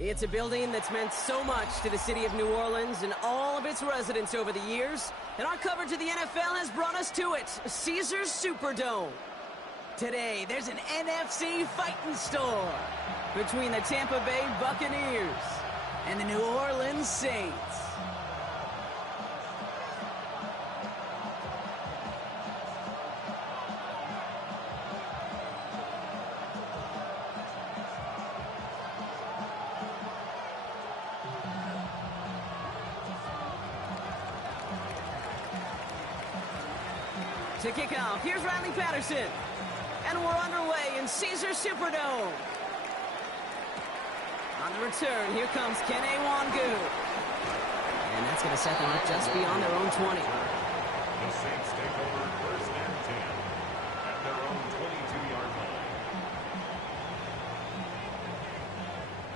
It's a building that's meant so much to the city of New Orleans and all of its residents over the years. And our coverage of the NFL has brought us to it, Caesars Superdome. Today, there's an NFC fighting store between the Tampa Bay Buccaneers and the New Orleans Saints. To kick off, here's Riley Patterson. And we're underway in Caesars Superdome. On the return, here comes Kene Nwangwu. And that's going to set them up just beyond their own 20. The Saints take over first and 10 at their own 22-yard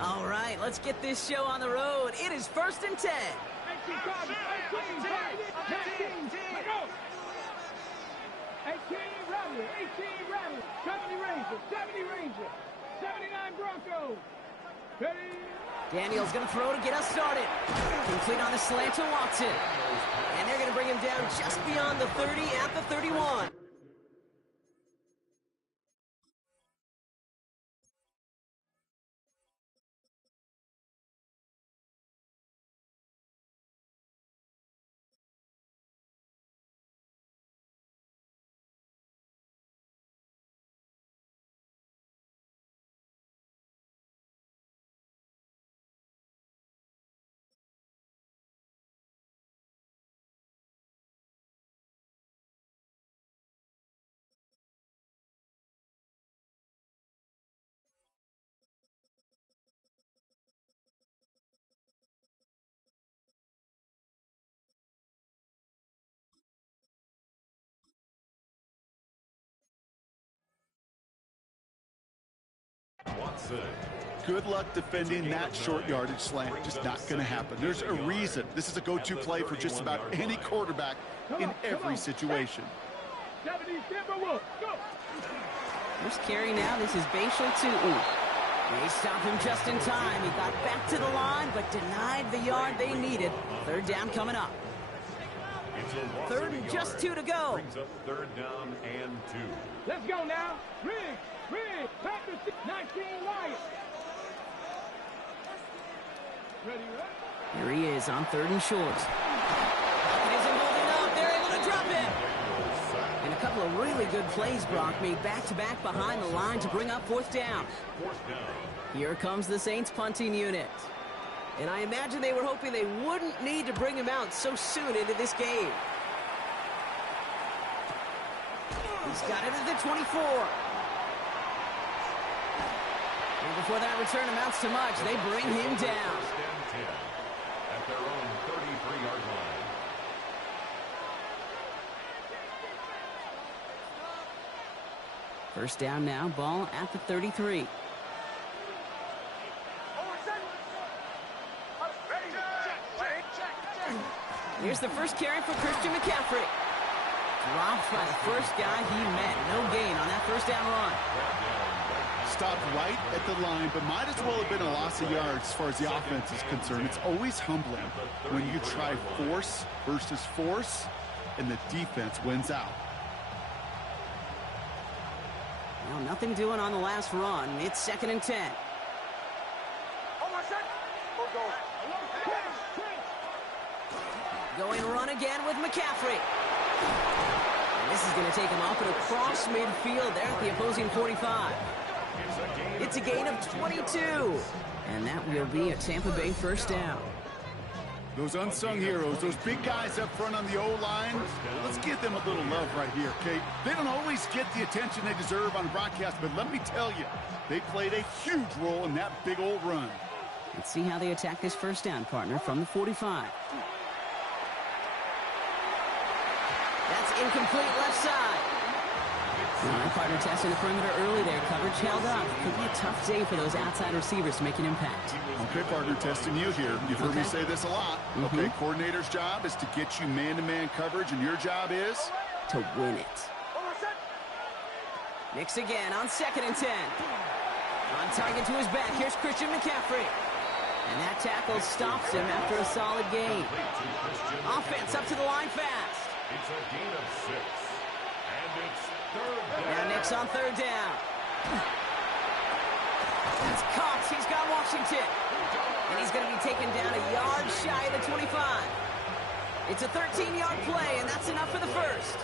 line. All right, let's get this show on the road. It is first and 10. 18 Rattler, 70 Ranger, 79 Broncos. Ready? Daniel's going to throw to get us started. Complete on the slant to Watson. And they're going to bring him down just beyond the 30 at the 31. Watson. Good luck defending that short yardage slant. Just not going to happen. There's a reason. This is a go-to play for just about any quarterback in every situation. First carry now. This is Bashal Tutin. They stopped him just in time. He got back to the line, but denied the yard they needed. Third down coming up. Third and just 2 to go. Brings up third down and 2. Let's go now. Riggs, back to 19 Wyatt. Ready? Here he is on third and short. He isn't holding up. They're able to drop him. And a couple of really good plays, Brock, made back-to-back behind the line to bring up fourth down. Here comes the Saints punting unit. And I imagine they were hoping they wouldn't need to bring him out so soon into this game. He's got it at the 24. And before that return amounts to much, they bring him down. At their own 33-yard line. First down now, ball at the 33. Here's the first carry for Christian McCaffrey. Dropped by the first guy he met. No gain on that first down run. Stopped right at the line, but might as well have been a loss of yards as far as the offense is concerned. It's always humbling when you try force versus force, and the defense wins out. Well, nothing doing on the last run. It's second and 10. Going run again with McCaffrey. And this is going to take him up and across midfield there at the opposing 45. It's a gain of 22. And that will be a Tampa Bay first down. Those unsung heroes, those big guys up front on the O-line, let's give them a little love right here, okay? They don't always get the attention they deserve on broadcast, but let me tell you, they played a huge role in that big old run. Let's see how they attack this first down, partner, from the 45. That's incomplete left side. Well, partner testing the perimeter early there. Coverage held up. Could be a tough day for those outside receivers to make an impact. Okay, partner, testing you here. You've heard me say this a lot. Okay, coordinator's job is to get you man-to-man coverage, and your job is? To win it. Mix again on second and 10. On target to his back. Here's Christian McCaffrey. And that tackle stops him after a solid gain. Offense up to the line fast. It's a gain of 6. And it's third down. Now Nick's on third down. That's Cox. He's got Washington. And he's going to be taken down a yard shy of the 25. It's a 13-yard play, and that's enough for the first.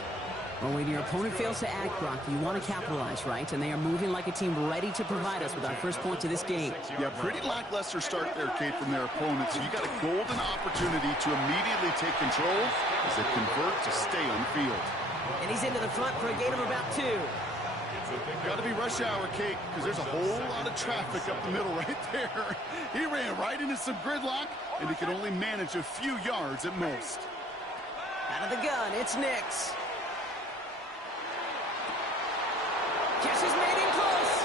Well, when your opponent fails to act, Brock, you want to capitalize, right? And they are moving like a team ready to provide us with our first points of this game. Yeah, pretty lackluster start there, Kate, from their opponents. So you got a golden opportunity to immediately take control as they convert to stay on the field. And he's into the front for a gain of about 2. Got to be rush hour, Kate, because there's a whole lot of traffic up the middle right there. He ran right into some gridlock, and he could only manage a few yards at most. Out of the gun, it's Nix. Catch is made in close.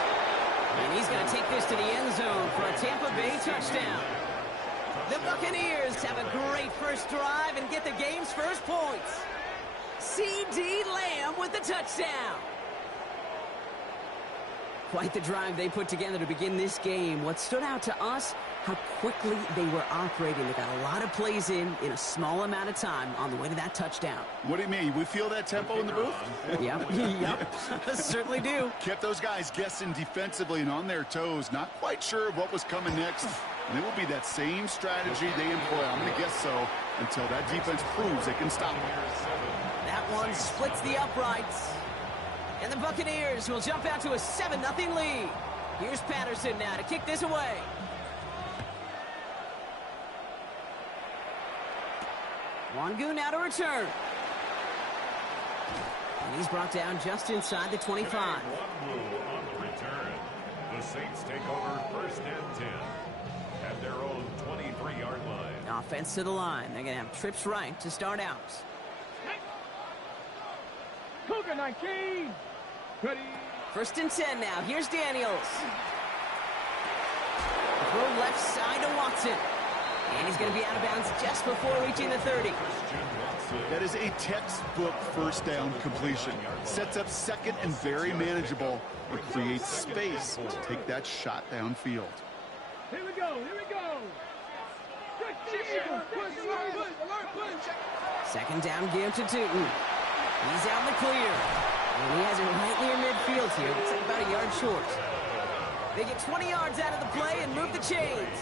And he's going to take this to the end zone for a Tampa Bay touchdown. The Buccaneers have a great first drive and get the game's first points. C.D. Lamb with the touchdown. Quite the drive they put together to begin this game. What stood out to us, how quickly they were operating. They got a lot of plays in a small amount of time on the way to that touchdown. What do you mean? We feel that tempo in the booth? Yep, certainly do. Kept those guys guessing defensively and on their toes, not quite sure of what was coming next. And it will be that same strategy they employ, I'm going to guess so, until that defense proves they can stop them. That one splits the uprights. And the Buccaneers will jump out to a 7-0 lead. Here's Patterson now to kick this away. Wangu now to return. And he's brought down just inside the 25. Wangu on the return. The Saints take over first and 10 at their own 23-yard line. Offense to the line. They're going to have trips right to start out. Cougar 19. Ready. First and 10 now. Here's Daniels. Throw left side to Watson. And he's going to be out of bounds just before reaching the 30. That is a textbook first down completion. Sets up second and very manageable. It creates space to take that shot downfield. Here we go. Here we go. Second down give to Tootin. He's out in the clear. And he has it right near midfield here. Looks like about a yard short. They get 20 yards out of the play and move the chains.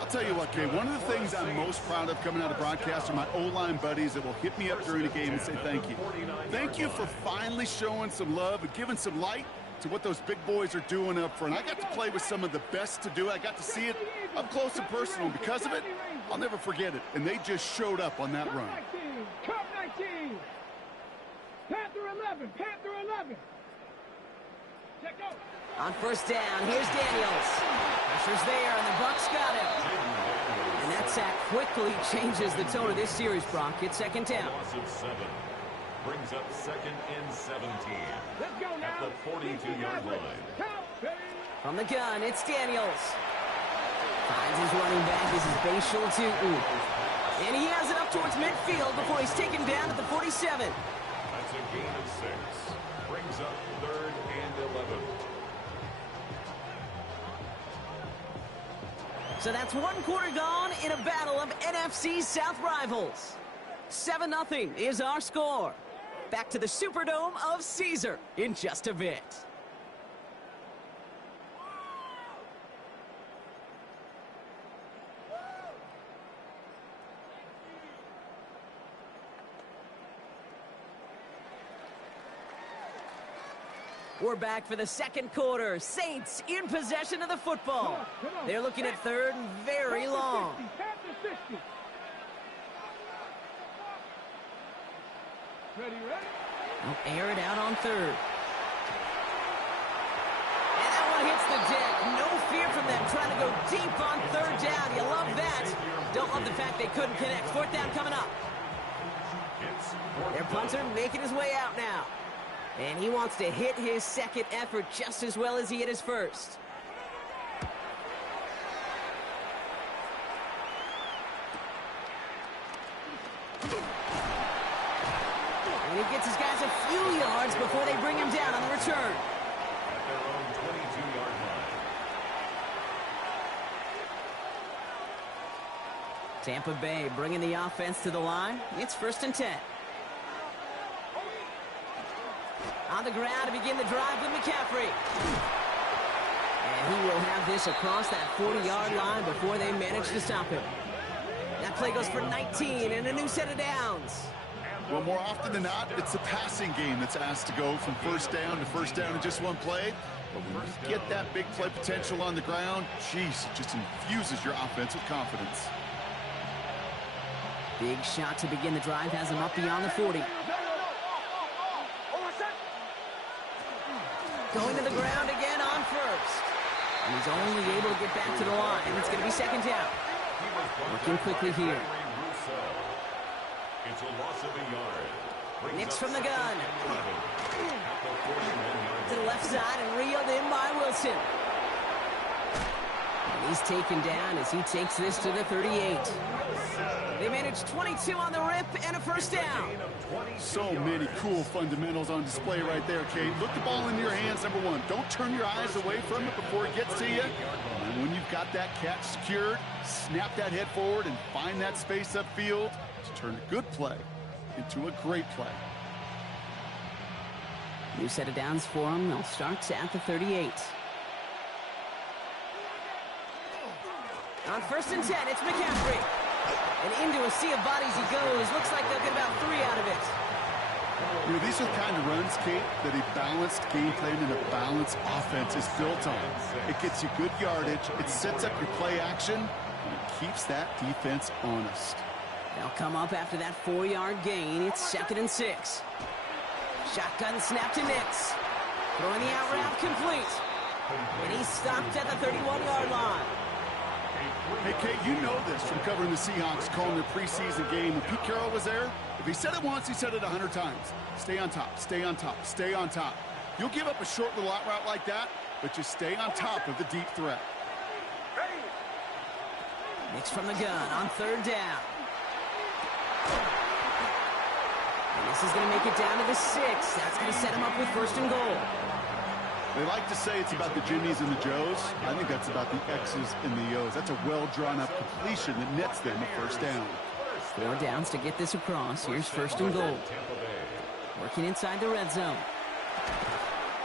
I'll tell you what, Kay, one of the things I'm most proud of coming out of broadcast are my O-line buddies that will hit me up during the game and say thank you. Thank you for finally showing some love and giving some light to what those big boys are doing up front. I got to play with some of the best to do it. I got to see it up close and personal. Because of it, I'll never forget it. And they just showed up on that run. Cup 19. Panther 11. Panther 11. Check out. On first down, here's Daniels. Pressure's there, and the Bucs got him. And that sack quickly changes the tone of this series, Brock. It's second down. Loss of 7 brings up second and 17 Let's go now. at the 42-yard line. From the gun, it's Daniels. Finds his running back. This is Bashal Tootin. And he has it up towards midfield before he's taken down at the 47. That's a gain of 6. Brings up third and 11. So that's one quarter gone in a battle of NFC South rivals. 7-0 is our score. Back to the Superdome of Caesar in just a bit. We're back for the second quarter. Saints in possession of the football. They're looking at third and very long. They'll air it out on third. And that one hits the deck. No fear from them trying to go deep on third down. You love that. Don't love the fact they couldn't connect. Fourth down coming up. Their punter making his way out now. And he wants to hit his second effort just as well as he hit his first. And he gets his guys a few yards before they bring him down on the return. At their own 22-yard line. Tampa Bay bringing the offense to the line. It's 1st and 10. On the ground to begin the drive with McCaffrey. And he will have this across that 40-yard line before they manage to stop him. That play goes for 19 and a new set of downs. Well, more often than not, it's the passing game that's asked to go from first down to first down in just one play. But when you get that big play potential on the ground, geez, it just infuses your offense with confidence. Big shot to begin the drive has him up beyond the 40. Going to the ground again on first. And he's only able to get back to the line. It's going to be 2nd down. Working quickly here. It's a loss of a yard. Nix from the gun. To the left side and reeled in by Wilson. And he's taken down as he takes this to the 38. They managed 22 on the rip and a 1st down. So many cool fundamentals on display right there, Kate. Look the ball into your hands, number one. Don't turn your eyes away from it before it gets to you. And when you've got that catch secured, snap that head forward and find that space upfield to turn a good play into a great play. New set of downs for him. They'll start at the 38. On 1st and 10, it's McCaffrey. And into a sea of bodies he goes. Looks like they'll get about 3 out of it. You know, these are the kind of runs, Kate, that a balanced game plan and a balanced offense is built on. It gets you good yardage, it sets up your play action, and it keeps that defense honest. They'll come up after that 4-yard gain. It's 2nd and 6. Shotgun snap to Nix. Throwing the out route complete. And he's stopped at the 31-yard line. Hey, Kate, you know this from covering the Seahawks, calling their preseason game. When Pete Carroll was there, if he said it once, he said it 100 times. Stay on top, stay on top, stay on top. You'll give up a short little out route like that, but you stay on top of the deep threat. Nix from the gun on 3rd down. And this is going to make it down to the 6. That's going to set him up with 1st and goal. They like to say it's about the Jimmies and the Joes. I think that's about the X's and the O's. That's a well-drawn-up completion that nets them a 1st down. 4 downs to get this across. Here's 1st and goal. Working inside the red zone.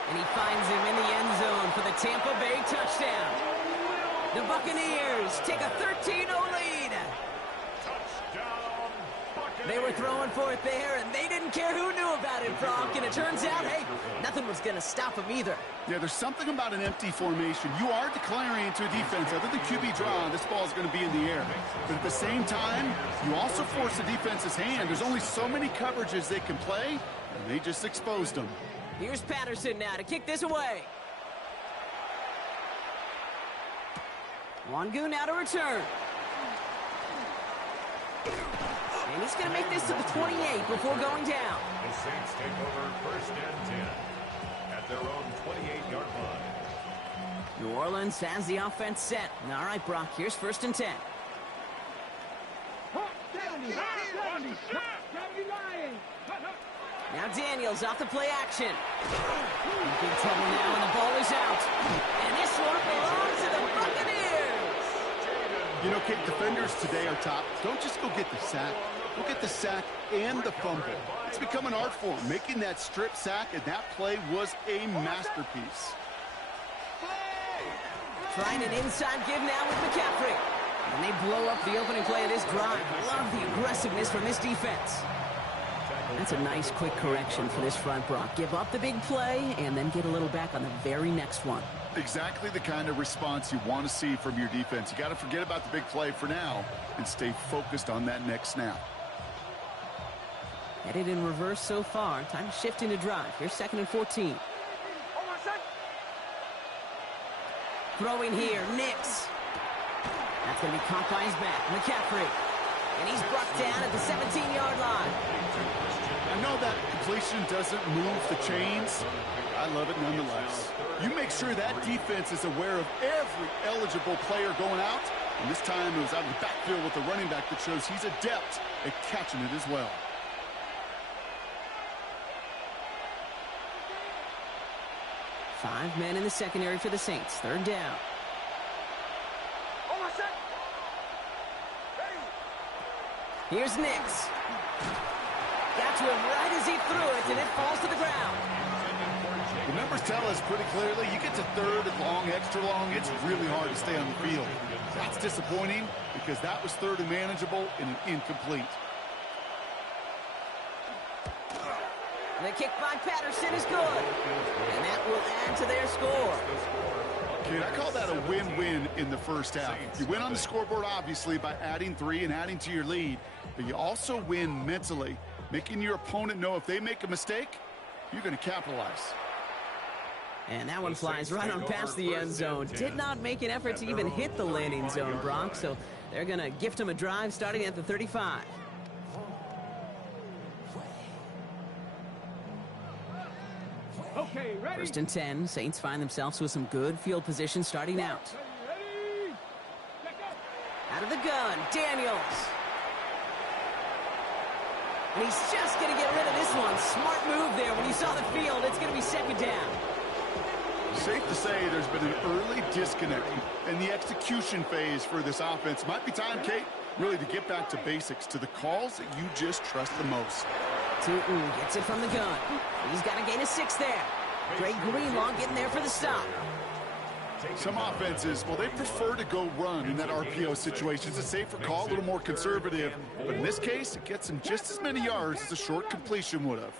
And he finds him in the end zone for the Tampa Bay touchdown. The Buccaneers take a 13-0 lead. They were throwing for it there, and they didn't care who knew about it, Brock. And it turns out, hey, nothing was going to stop them either. Yeah, there's something about an empty formation. You are declaring to a defense, other than QB draw, this ball is going to be in the air. But at the same time, you also force the defense's hand. There's only so many coverages they can play, and they just exposed them. Here's Patterson now to kick this away. Wangu now to return. And he's going to make this to the 28 before going down. The Saints take over 1st and 10 at their own 28-yard line. New Orleans has the offense set. All right, Brock, here's 1st and 10. Now Daniels off the play action. In big trouble now, and the ball is out. And this one belongs to the Buccaneers. You know, Kate, defenders today are top. Don't just go get the sack. Go get the sack and the fumble. It's become an art form. Making that strip sack, and that play was a masterpiece. Trying an inside give now with McCaffrey. And they blow up the opening play of this drive. Love the aggressiveness from this defense. That's a nice quick correction for this front, Brock. Give up the big play and then get a little back on the very next one. Exactly the kind of response you want to see from your defense. You got to forget about the big play for now and stay focused on that next snap. Headed in reverse so far. Time to shift into drive. Here's 2nd and 14. Throwing here, Nix. That's going to be caught by his back. McCaffrey. And he's brought down at the 17-yard line. I know that completion doesn't move the chains. I love it nonetheless. You make sure that defense is aware of every eligible player going out. And this time it was out of the backfield with the running back that shows he's adept at catching it as well. Five men in the secondary for the Saints. 3rd down. Here's Nix. Got to him right as he threw it, and it falls to the ground. The numbers tell us pretty clearly, you get to third and long, extra long, it's really hard to stay on the field. That's disappointing because that was third and manageable and an incomplete. The kick by Patterson is good. And that will add to their score. Kid, I call that a win-win in the first half. You win on the scoreboard, obviously, by adding 3 and adding to your lead. But you also win mentally, making your opponent know if they make a mistake, you're going to capitalize. And that one flies right on past the end zone. Did not make an effort to even hit the landing zone, Brock. So they're going to gift him a drive starting at the 35. Okay, ready? First and 10. Saints find themselves with some good field position starting out. Ready? Check out. Out of the gun, Daniels. And he's just going to get rid of this one. Smart move there. When you saw the field, it's going to be second down. Safe to say there's been an early disconnect in the execution phase for this offense. Might be time, Kate, really to get back to basics, to the calls that you just trust the most. Tootin gets it from the gun. He's got a gain of 6 there. Greg Greenlaw getting there for the stop. Some offenses, well, they prefer to go run in that RPO situation. It's a safer call, a little more conservative. But in this case, it gets him just as many yards as a short completion would have.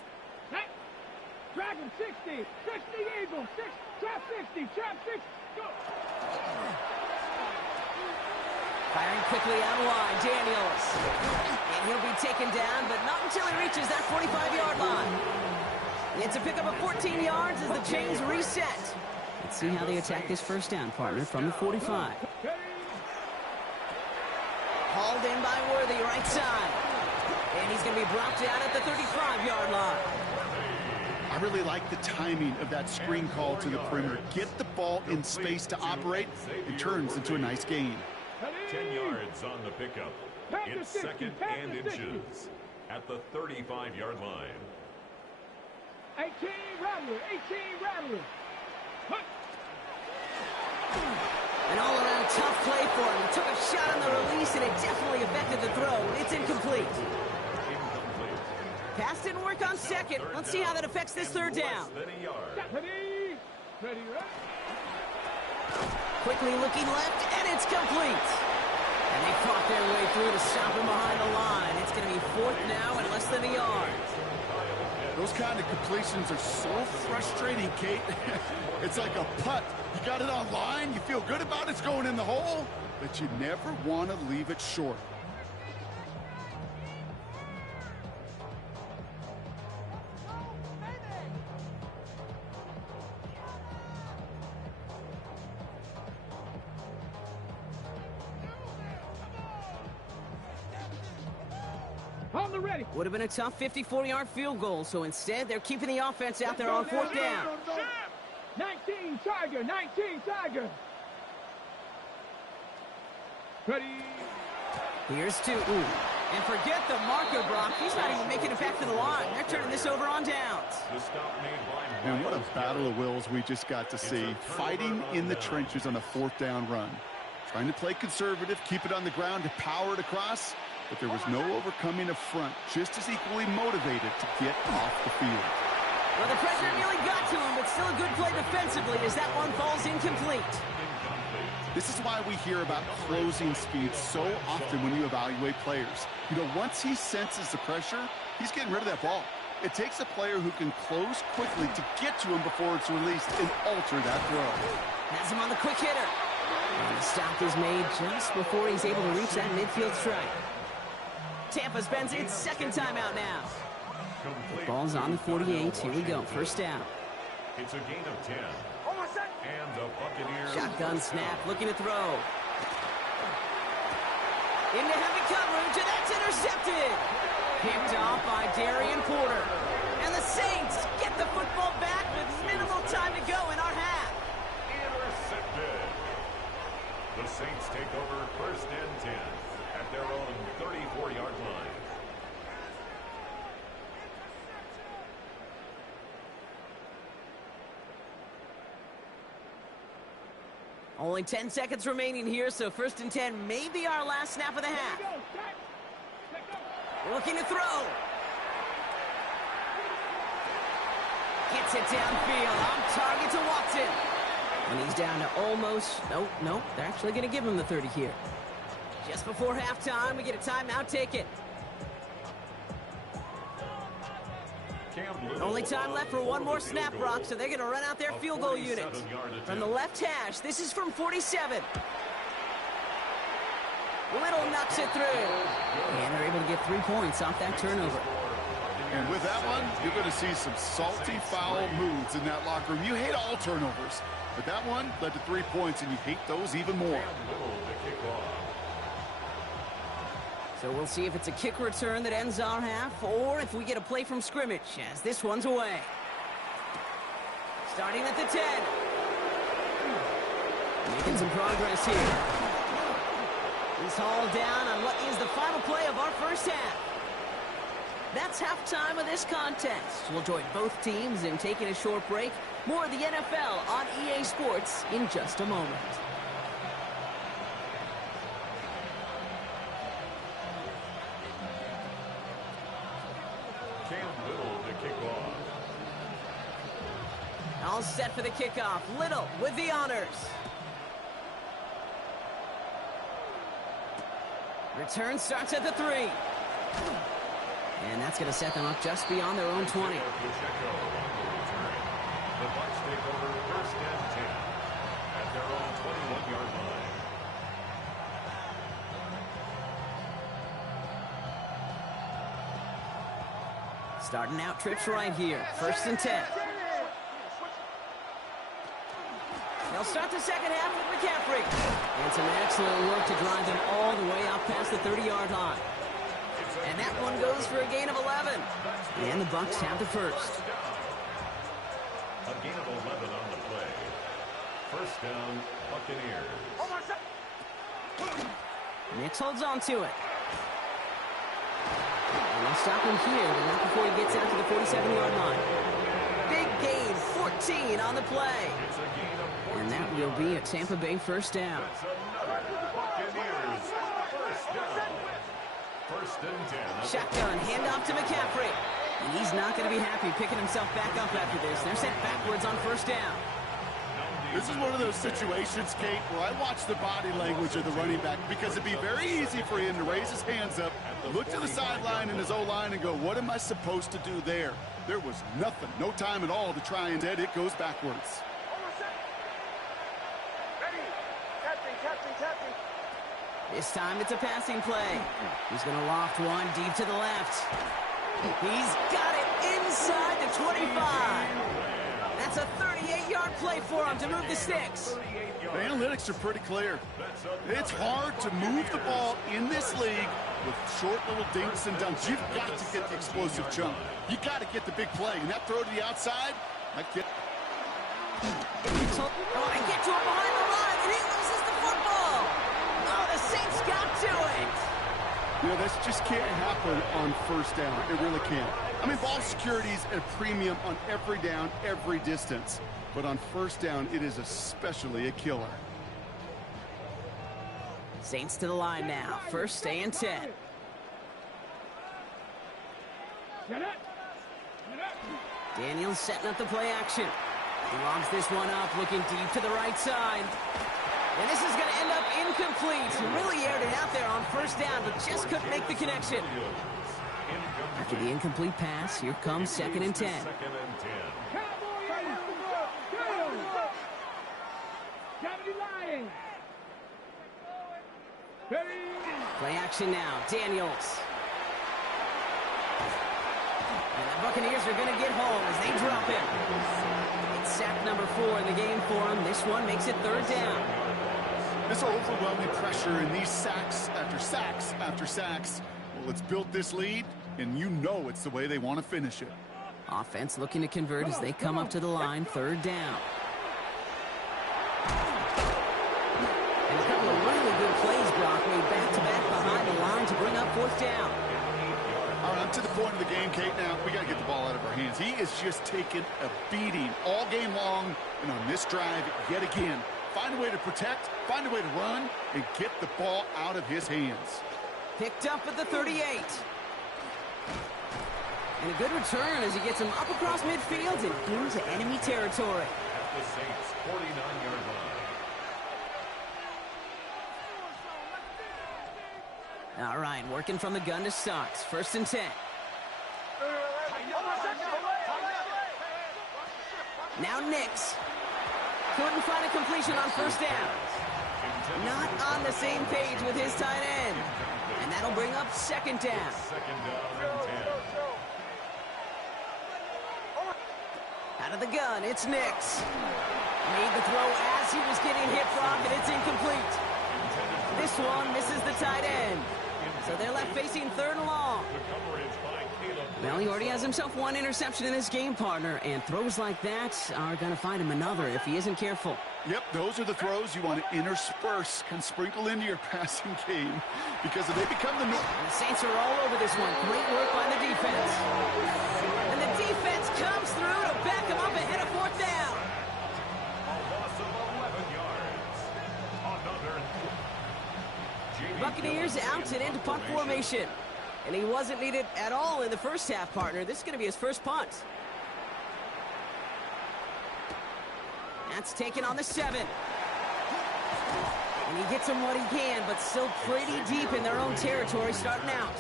Dragon 60, 60 Eagle, 6, trap 60, trap 6, go! Firing quickly out of line, Daniels. And he'll be taken down, but not until he reaches that 45-yard line. It's a pickup of 14 yards as the chains reset. Let's see how they attack this first down, partner, from the 45. Hauled in by Worthy, right side. And he's going to be brought down at the 35-yard line. I really like the timing of that screen call to the perimeter. Get the ball in space to operate. It turns into a nice gain. 10 yards on the pickup. It's second and inches at the 35-yard line. 18 Rattler, 18 Rattler. An all-around tough play for him. He took a shot on the release, and it definitely affected the throw. It's incomplete. Pass didn't work on second. Let's see how that affects this third down. Ready, ready, ready. Quickly looking left, and it's complete. And they fought their way through to stop him behind the line. It's going to be fourth now and less than a yard. Those kind of completions are so frustrating, Kate. It's like a putt. You got it on line, you feel good about it's going in the hole, but you never want to leave it short. On the ready. Would have been a tough 54-yard field goal, so instead they're keeping the offense out there on fourth down. 19 Tiger, 19 Tiger. Ready. Here's Tootin. And forget the marker, Brock. He's not even making it back to the line. They're turning this over on downs. And what a battle of wills we just got to see. Fighting in the trenches on a fourth down run. Trying to play conservative, keep it on the ground to power it across. But there was no overcoming a front, just as equally motivated to get off the field. Well, the pressure nearly got to him, but still a good play defensively as that one falls incomplete. This is why we hear about closing speed so often when you evaluate players. You know, once he senses the pressure, he's getting rid of that ball. It takes a player who can close quickly to get to him before it's released and alter that throw. Has him on the quick hitter. And the stop is made just before he's able to reach that midfield strike. Tampa spends its second timeout now. The ball's on the 48. Here we go. First down. It's a gain of 10. And the Buccaneers. Shotgun snap. Looking to throw. Into heavy coverage, and that's intercepted. Picked off by Darian Porter. And the Saints get the football back with minimal time to go in our half. Intercepted. The Saints take over first and 10 at their own 34-yard line. Only 10 seconds remaining here, so first and 10 may be our last snap of the half. Looking to throw. Gets it downfield. On target to Watson. And he's down to almost... Nope. They're actually going to give him the 30 here. Just before halftime, we get a timeout ticket. Only time left for one more snap, Brock, so they're going to run out their field goal units. From the left hash, this is from 47. Little knocks it through. And they're able to get 3 points off that turnover. And with that one, you're going to see some salty foul moods in that locker room. You hate all turnovers, but that one led to 3 points, and you hate those even more. So we'll see if it's a kick return that ends our half, or if we get a play from scrimmage, as this one's away. Starting at the 10. Making some progress here. He's hauled down on what is the final play of our first half. That's halftime of this contest. We'll join both teams in taking a short break. More of the NFL on EA Sports in just a moment. All set for the kickoff. Little with the honors. Return starts at the 3. And that's going to set them up just beyond their own 20. The Bucs take over first and 10 at their own 21-yard line. Starting out trips right here. First and 10. They'll start the second half with McCaffrey. And some excellent work to drive them all the way out past the 30-yard line. And that one goes for a gain of 11. And the Bucs have the first. A gain of 11 on the play. First down, Buccaneers. Nix holds on to it. And they'll stop him here, but not before he gets out to the 47-yard line. Big gain, 14 on the play. And that will be a Tampa Bay first down. Buccaneers first down. First and 10. Shotgun, handoff to McCaffrey. And he's not going to be happy picking himself back up after this. They're sent backwards on first down. This is one of those situations, Kate, where I watch the body language of the running back, because it'd be very easy for him to raise his hands up, look to the sideline in his O-line and go, what am I supposed to do there? There was nothing, no time at all to try, and instead it goes backwards. This time it's a passing play. He's going to loft one deep to the left. He's got it inside the 25. That's a 38-yard play for him to move the sticks. The analytics are pretty clear. It's hard to move the ball in this league with short little dinks and dunks. You've got to get the explosive jump. You got to get the big play. And that throw to the outside, I get. Oh, I get to him behind the line, and he loses the football. Oh, the Saints got to it. You know, this just can't happen on first down. It really can't. I mean, ball security is a premium on every down, every distance. But on first down, it is especially a killer. Saints to the line now. First and 10. Daniels setting up the play action. He lobs this one up, looking deep to the right side. And this is going to end up incomplete. He really aired it out there on first down, but just couldn't make the connection. After the incomplete pass, here comes second and 10. Play action now. Daniels. And the Buccaneers are going to get home as they drop him. It's sack number 4 in the game for him. This one makes it third down. This overwhelming pressure and these sacks after sacks after sacks. Well, it's built this lead, and you know it's the way they want to finish it. Offense looking to convert as they come up to the line, third down. And a couple of really good plays, Brock, made back-to-back behind the line to bring up fourth down. All right, I'm to the point of the game, Kate, now. We got to get the ball out of our hands. He is just taking a beating all game long, and on this drive, yet again, find a way to protect, find a way to run, and get the ball out of his hands. Picked up at the 38. And a good return as he gets him up across midfield and into enemy territory. At the Saints' 49-yard line. All right, working from the gun to start. 1st and 10. Now Nix. Couldn't find a completion on 1st down. Not on the same page with his tight end. And that'll bring up 2nd down. 2nd down and 10. Out of the gun, it's Nix. Made the throw as he was getting hit, Brock, and it's incomplete. This one misses the tight end. So they're left facing 3rd and long. Well, he already has himself 1 interception in this game, partner, and throws like that are going to find him another if he isn't careful. Yep, those are the throws you want to intersperse, can sprinkle into your passing game, because if they become the norm. The Saints are all over this one. Great work by the defense. And the defense comes through to back him up ahead of 4th down. A loss of 11 yards. Another. Buccaneers out and into punt formation. And he wasn't needed at all in the first half, partner. This is going to be his first punt. That's taken on the 7. And he gets him what he can, but still pretty deep in their own territory starting out.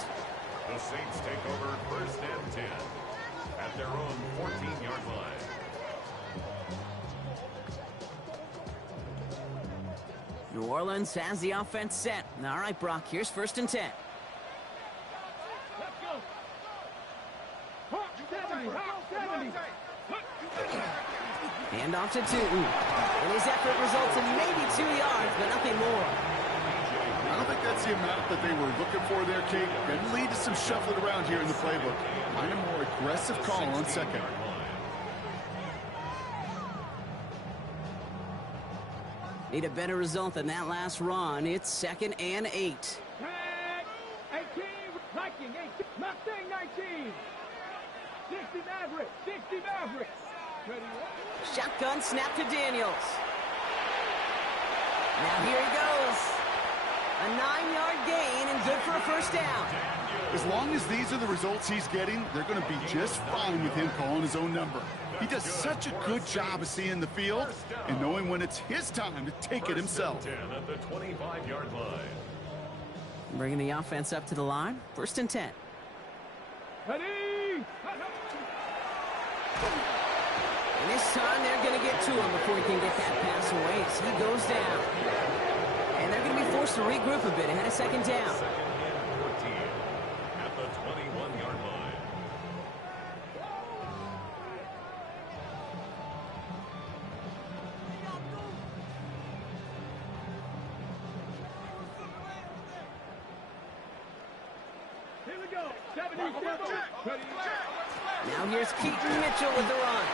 The Saints take over 1st and 10 at their own 14-yard line. New Orleans has the offense set. All right, Brock, here's 1st and 10. Let's go. 70. Hand off to Tootin. And his effort results in maybe 2 yards, but nothing more. I don't think that's the amount that they were looking for there, Kate. Going to lead to some shuffling around here in the playbook. Find a more aggressive call on 2nd. Need a better result than that last run. It's 2nd and 8. 18, Viking, 18, Mustang 19. 60 Maverick, 60 Maverick. Ready, Shotgun snap to Daniels. Now here he goes. A 9-yard gain and good for a 1st down. As long as these are the results he's getting, they're going to be just fine with him calling his own number. He does such a good job of seeing the field and knowing when it's his time to take it himself. 10 at the 25-yard line. Bringing the offense up to the line. 1st and 10. ready. And this time they're going to get to him before he can get that pass away as he goes down. And they're going to be forced to regroup a bit ahead of 2nd down. 2nd and 14 at the 21-yard line. Here we go. 70, ready. Now here's Keaton Mitchell with the run.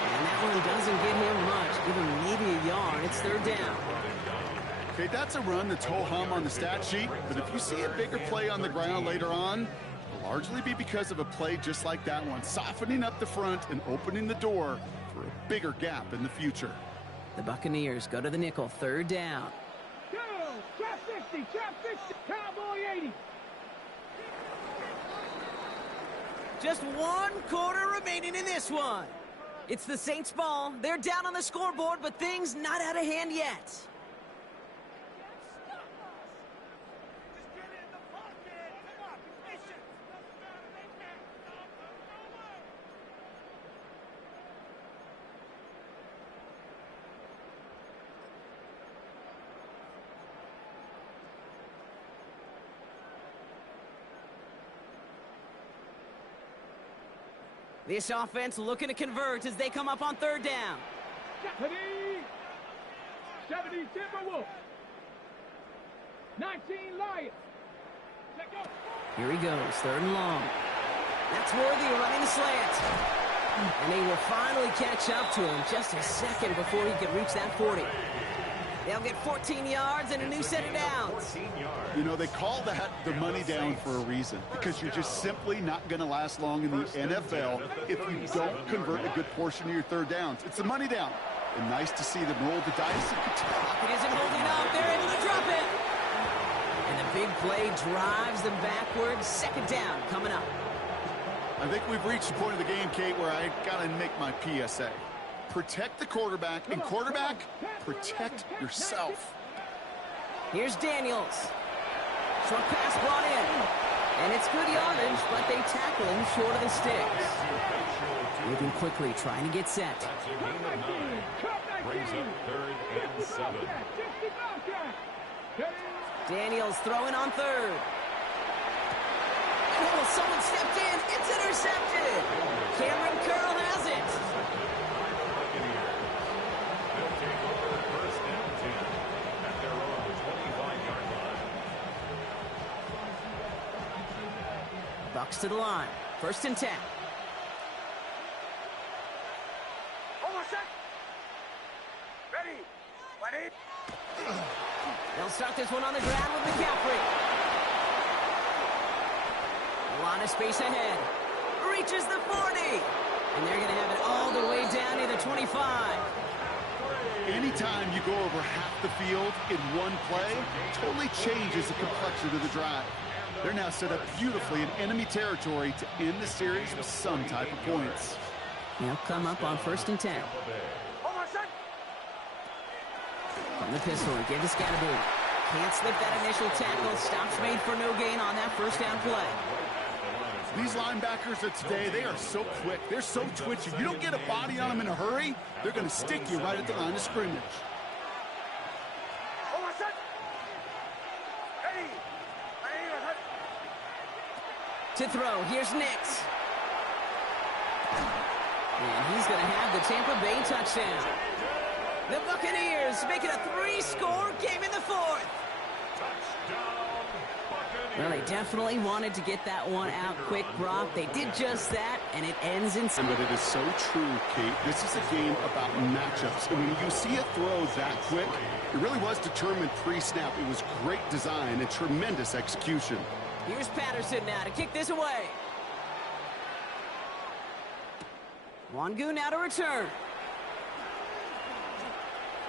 And that one doesn't get him much. Give him maybe a yard. It's 3rd down. Okay, that's a run that's ho-hum on the stat sheet, but if you see a bigger play on the ground later on, it'll largely be because of a play just like that one, softening up the front and opening the door for a bigger gap in the future. The Buccaneers go to the nickel. 3rd down. Go. Trap 60, trap 60, Cowboy 80. Just 1 quarter remaining in this one. It's the Saints' ball. They're down on the scoreboard, but things not out of hand yet. This offense looking to convert as they come up on 3rd down. 70 Timberwolves. 19 Lions. Let go. Here he goes, 3rd and long. That's Worthy running the slant. And he will finally catch up to him just a second before he can reach that 40. They'll get 14 yards and a new set of downs. You know, they call that the money down for a reason, because you're just simply not going to last long in the NFL if you don't convert a good portion of your 3rd downs. It's the money down. And nice to see them roll the dice. It isn't holding up. They're able to drop it. And the Big play drives them backwards. Second down coming up. I think we've reached the point of the game, Kate, where I got to make my PSA. Protect the quarterback, and quarterback, protect yourself. Here's Daniels. Short pass brought in. And it's good yardage, but they tackle him short of the sticks. Moving quickly, trying to get set. That's a gain of 9. Brings up 3rd and 7. Daniels throwing on 3rd. Oh, someone stepped in. It's intercepted. Cameron Curl has it. They'll take over 1st and 10 at their own 25-yard line. Bucs to the line. 1st and 10. They'll start this one on the ground with McCaffrey. A lot of space ahead. Reaches the 40. And they're going to have it all the way down to the 25. Anytime you go over half the field in one play, totally changes the complexion of the drive. They're now set up beautifully in enemy territory to end the series with some type of points. They'll come up on 1st and 10. From the pistol, give to Scatterboot. Can't slip that initial tackle. Stops made for no gain on that 1st down play. These linebackers of today, they are so quick. They're so twitchy. You don't get a body on them in a hurry, they're going to stick you right at the line of scrimmage. To throw, here's Nix. And he's going to have the Tampa Bay touchdown. The Buccaneers make it a 3-score game in the 4th. Well, they definitely wanted to get that one out quick, Brock. They did just that, and it ends in... But it is so true, Kate. This is a game about matchups. And when you see a throw that quick, it really was determined pre-snap. It was great design and tremendous execution. Here's Patterson now to kick this away. Wangu now to return.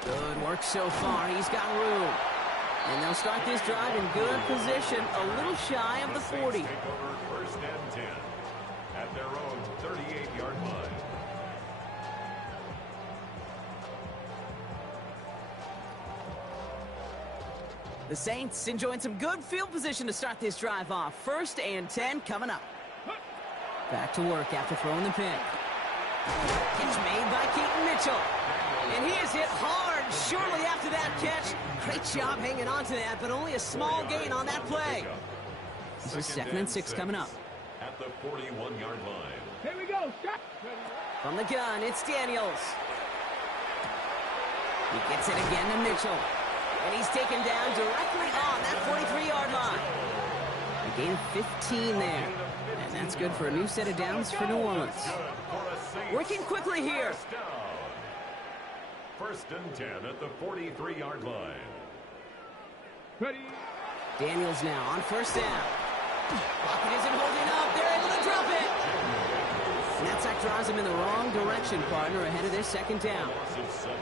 Good work so far. He's got room. And they'll start this drive in good position, a little shy of the 40. Take over 1st and 10 at their own 38-yard line. The Saints enjoying some good field position to start this drive off. 1st and 10 coming up. Back to work after throwing the pick. Catch made by Keaton Mitchell. And he is hit hard shortly after that catch. Great job hanging on to that, but only a small gain on that play. This is 2nd and 6 coming up. At the 41-yard line. Here we go. Stop. From the gun, it's Daniels. He gets it again to Mitchell. And he's taken down directly on that 43-yard line. A gain of 15 there. And that's good for a new set of downs for New Orleans. Working quickly here. 1st and 10 at the 43-yard line. Ready. Daniels now on 1st down. Pocket isn't holding up. They're able to drop it. And that sack drives them in the wrong direction, partner, ahead of their 2nd down. Loss of 7.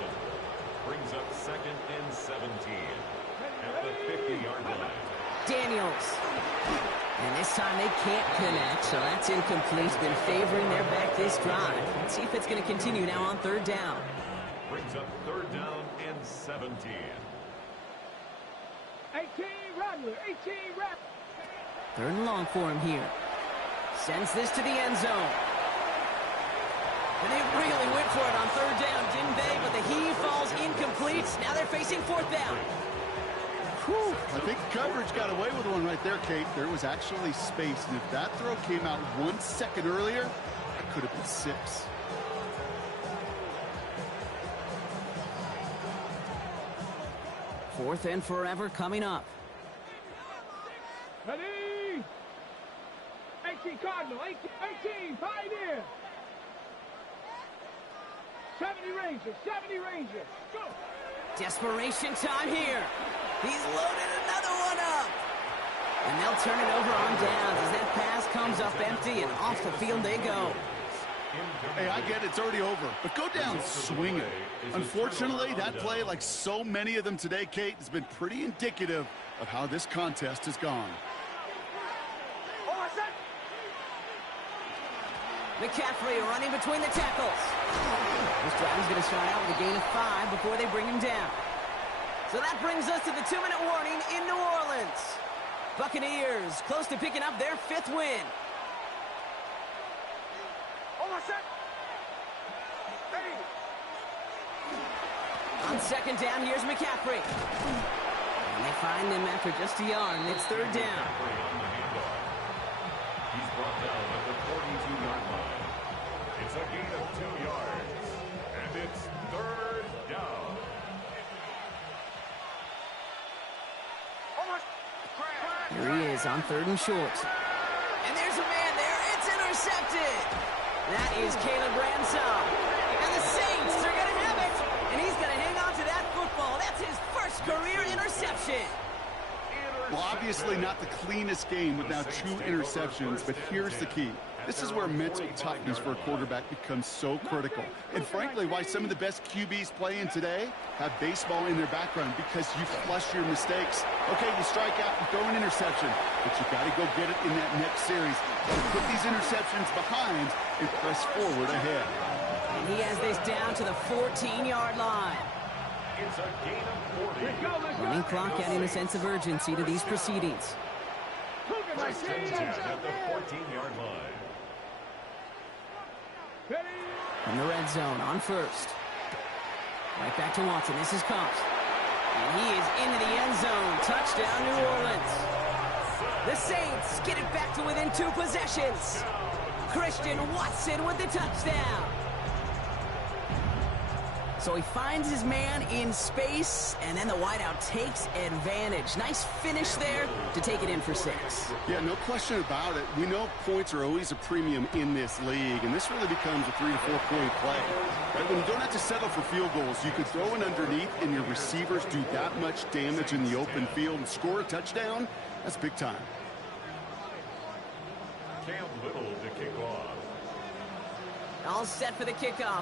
Brings up 2nd and 17 at the 50-yard line. Daniels. And this time they can't connect, so that's incomplete. It's been favoring their back this drive. Let's see if it's going to continue now on 3rd down. Brings up 3rd down and 17. 18 Rattler. 18 Rattler. 3rd and long for him here. Sends this to the end zone. And they really went for it on 3rd down, didn't they? But the heave falls incomplete. Now they're facing 4th down. Whew. I think coverage got away with one right there, Kate. There was actually space, and if that throw came out 1 second earlier, that could have been 6. Fourth and forever coming up. Ready. 18 Cardinal. 18 Pioneer. 70 Rangers. 70 Rangers. Go. Desperation time here. He's loaded another one up. And they'll turn it over on downs as that pass comes up empty and off the field they go. Hey, I get it, it's already over, but go down swinging. Unfortunately, that play, like so many of them today, Kate, has been pretty indicative of how this contest has gone. McCaffrey running between the tackles. This drive is going to start out with a gain of 5 before they bring him down. So that brings us to the 2-minute warning in New Orleans. Buccaneers close to picking up their 5th win. On 2nd down, here's McCaffrey. And they find him after just a yard, and it's 3rd down. He's brought down at the 42-yard line. It's a gain of 2 yards, and it's 3rd down. Here he is on 3rd and short. And there's a man there. It's intercepted. That is Caleb Ransom. And the Saints are going to have it. And he's going to hang on to that football. That's his first career interception. Well, obviously not the cleanest game with now 2 interceptions, but here's the key. This is where mental toughness for a quarterback becomes so critical. And frankly, why some of the best QBs playing today have baseball in their background, because you flush your mistakes. Okay, you strike out and throw an interception, but you got to go get it in that next series. To put these interceptions behind and press forward ahead. And he has this down to the 14-yard line. It's a gain of 40. Running clock adding a sense of urgency to these proceedings. First and 10 at the 14-yard line. From the red zone on 1st. Right back to Watson. This is caught. And he is into the end zone. Touchdown, New Orleans. The Saints get it back to within 2 possessions. Christian Watson with the touchdown. So he finds his man in space, and then the wideout takes advantage. Nice finish there to take it in for 6. Yeah, no question about it. We know points are always a premium in this league, and this really becomes a 3 to 4 point play. Right? When you don't have to settle for field goals, you can throw it underneath, and your receivers do that much damage in the open field and score a touchdown. That's big time. Cam Little to kick off. All set for the kickoff.